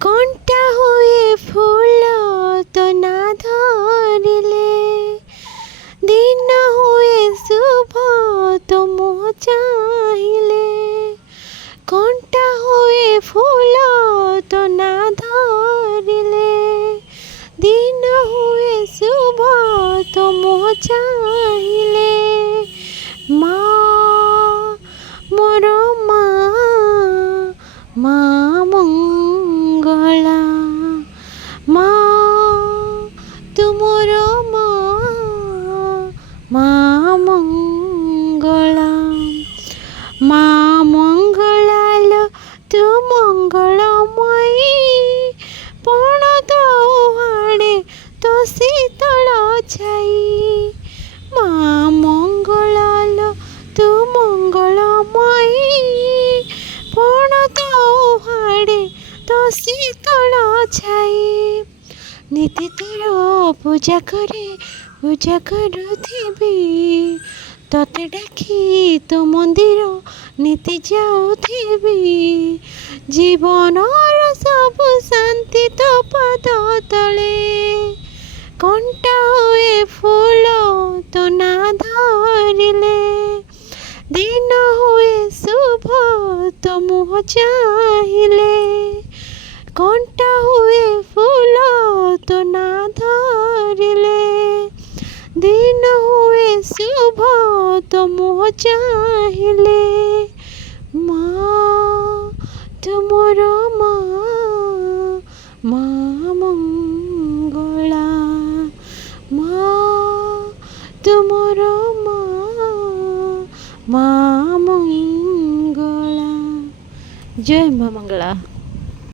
କଣ୍ଟା ହୁଏ ଫୁଲ ତ ନା ଧରିଲେ, ଦିନ ହୁଏ ଶୁଭ ତ ମୁହଁ ଚାହିଁଲେ। କଣ୍ଟା ହୁଏ ଫୁଲ ତ ନା ଧରିଲେ, ଦିନ ହୁଏ ଶୁଭ ତ ମୁହଁ ଚାହିଁଲେ। ମା ମୋର ମା, ମା ମଙ୍ଗଳା, ମା ତୁମର ମା, ମା ମଙ୍ଗଳା। ମା ମଙ୍ଗଳା ଲୋ ତୁ ମଙ୍ଗଳମୟୀ, ପଣ ଦଉହାଡ଼େ ତୋ ଶୀତଳ ଛାଇ। ମା ମଙ୍ଗଳା ଲୋ ତୁ ମଙ୍ଗଳମୟୀ, ପଣ ଦଉହାଡ଼େ ତୋ ଶୀତଳ ଛାଇ। ନିତି ତୋର ପୂଜା କରୁଥିବି, ତତେ ଡାକି ତୋ ମନ୍ଦିର ନିତି ଯାଉଥିବି। ଜୀବନର ସବୁ ଶାନ୍ତି ତୋ ପାଦ ତଳେ, କଣ୍ଟା ହୁଏ ଫୁଲ ତୋ ନା ଧରିଲେ, ଦିନ ହୁଏ ଶୁଭ ତୋ ମୁହଁ ଚାହିଁଲେ। କଣ୍ଟା ହୁଏ ଫୁଲ ତୋ ନା ଧରିଲେ, ଦିନ ହୁଏ ଶୁଭ ତୋ ମୁହଁ ଚାହିଁଲେ। ମା ତୁମର ମା, ମା ମଙ୍ଗଳା, ମା ତୁମର ମା, ମା ମଙ୍ଗଳା। ଜୟ ମା ମଙ୍ଗଳା।